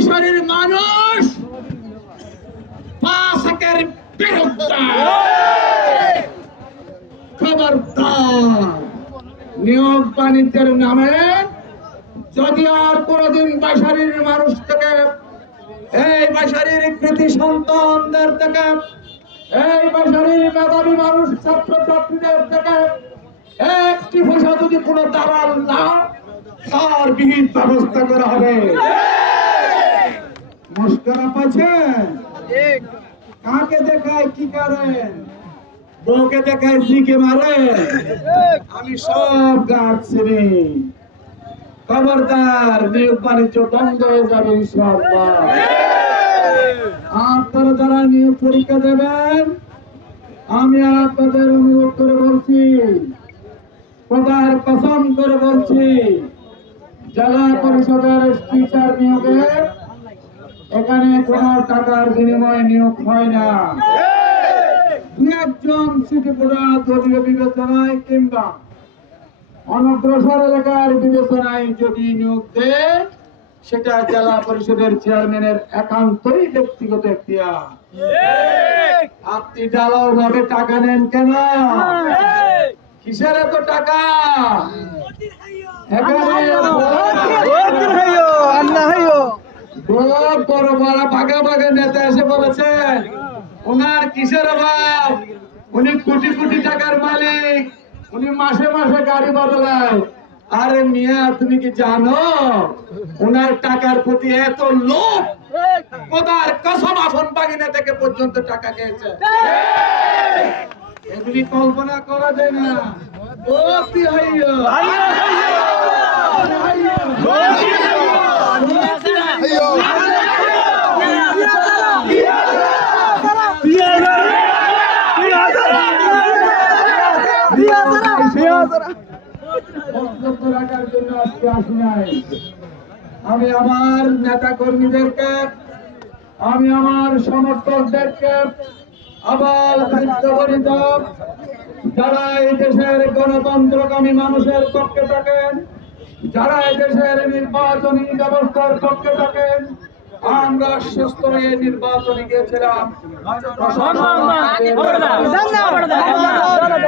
বাইশারির মানুষ। নিয়োগ বাণিজ্যের নামে যদি আর বাইশারির মানুষ থেকে, এই বাইশারির কৃতি সন্তানদের থেকে, এই বাইশারির মেধাবী মানুষ ছাত্র ছাত্রীদের থেকে একটি পয়সা যদি কোনো দালাল না, তার বিহিত ব্যবস্থা করা হবে। মুস্কারা পাচ্ছেন কাকে দেখায় কি করেন? বউকে দেখায় জিকে মারে? আমি সব গাছ ছিঁড়ি খবরদার নিয়োগ বাণিজ্য বন্ধ হয়ে যাবে আপনারা যারা নিয়োগ পরীক্ষা দেবেন আমি আপনাদের অনুরোধ করে বলছি খোদার কসম করে বলছি জেলা পরিষদের টিচার নিয়োগে এখানে কোন টাকার বিনিময়ে নিয়োগ হয় না। দু একজন সিটিপুরা দলীয় বিবেচনায় কিংবা অনগ্রসর এলাকার বিবেচনায় যদি নিয়োগ দেয় সেটা জেলা পরিষদের চেয়ারম্যানের একান্তই ব্যক্তিগত এখতিয়ার। আপনি ঢালাও ভাবে টাকা নেন কেন? কিসের এত টাকা? বড় ভাগা ভাগা নেতা এসে বলেছেন ওনার কিসের অভাব? উনি কোটি কোটি টাকার মালিক। উনি মাসে মাসে গাড়ি বদলায়। আরে মিয়া তুমি কি জানো? ওনার টাকার প্রতি এত লোভ। কোদার কসম আপন বাগিনা থেকে পর্যন্ত টাকা খেয়েছে। এগুলি কল্পনা করা যায় না। অতি হইয় বক্তব্য রাখার জন্য আজকে আসি নাই। আমি আমার নেতা কর্মীদেরকে আমি আমার সমর্থকদেরকে আবার যারা এই দেশের গণতন্ত্রকামী মানুষের পক্ষে থাকেন যারা এই দেশের নির্বাচনী ব্যবস্থার পক্ষে থাকেন আমরা সুস্থ হয়ে নির্বাচনে গিয়েছিলাম।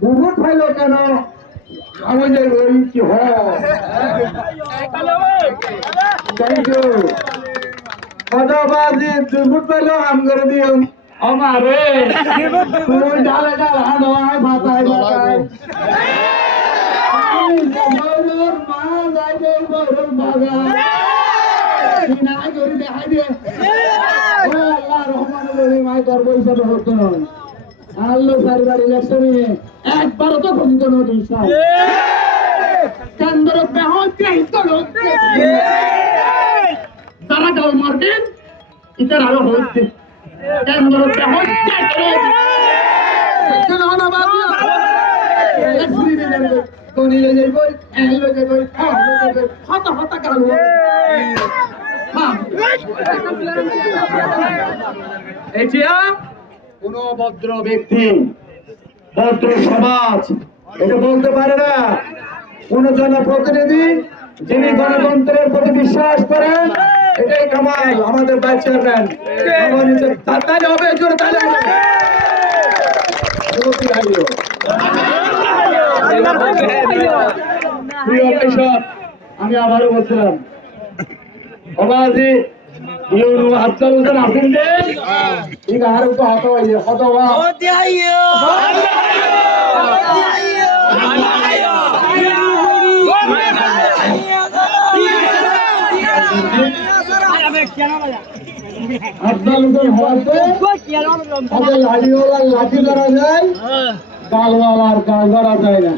দুপুর ফেলো কেন? আমাদের হয়? থ্যাংক ইউ কদাবাজি দুপুর ফেলো আম করে দিও। আমারে। তুমি ডালে ডাল ভাতায় ভাতায় মা যাইবে গরুর বাগান না করি দেখাই দিয়ে। আল্লাহ রহমান রহিম আয় তোর বৈশাখ হতো না আল্লাহ সারিবার ইলেকশনে একবারও তো খন্ডিত নোটিশ কেন্দ্র তারা গাল মারবেন ইতার আরও হচ্ছে কেন্দ্র হত হত গাল এটা কোন ভদ্র ব্যক্তি ভদ্র সমাজ এটা বলতে পারে না। কোন জনপ্রতিনিধি যিনি গণতন্ত্রের প্রতি বিশ্বাস করেন এটাই কামাল আমাদের চেয়ারম্যান। তাহলে হবে জোরে তাহলে আমি আবারও বলছিলাম অবাধি ইউরু হাতল জন আসিন দে। ঠিক আর তো হত হইয়ে হত বা হত আইয়ো আব্দুল হওয়াতে তাদের লাঠিওয়ালা লাঠি ধরা যায়, গালওয়ালার গাল ধরা যায় না।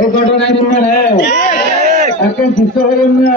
এই ঘটনায় নিম্ন এখন সুস্থ হলেন না।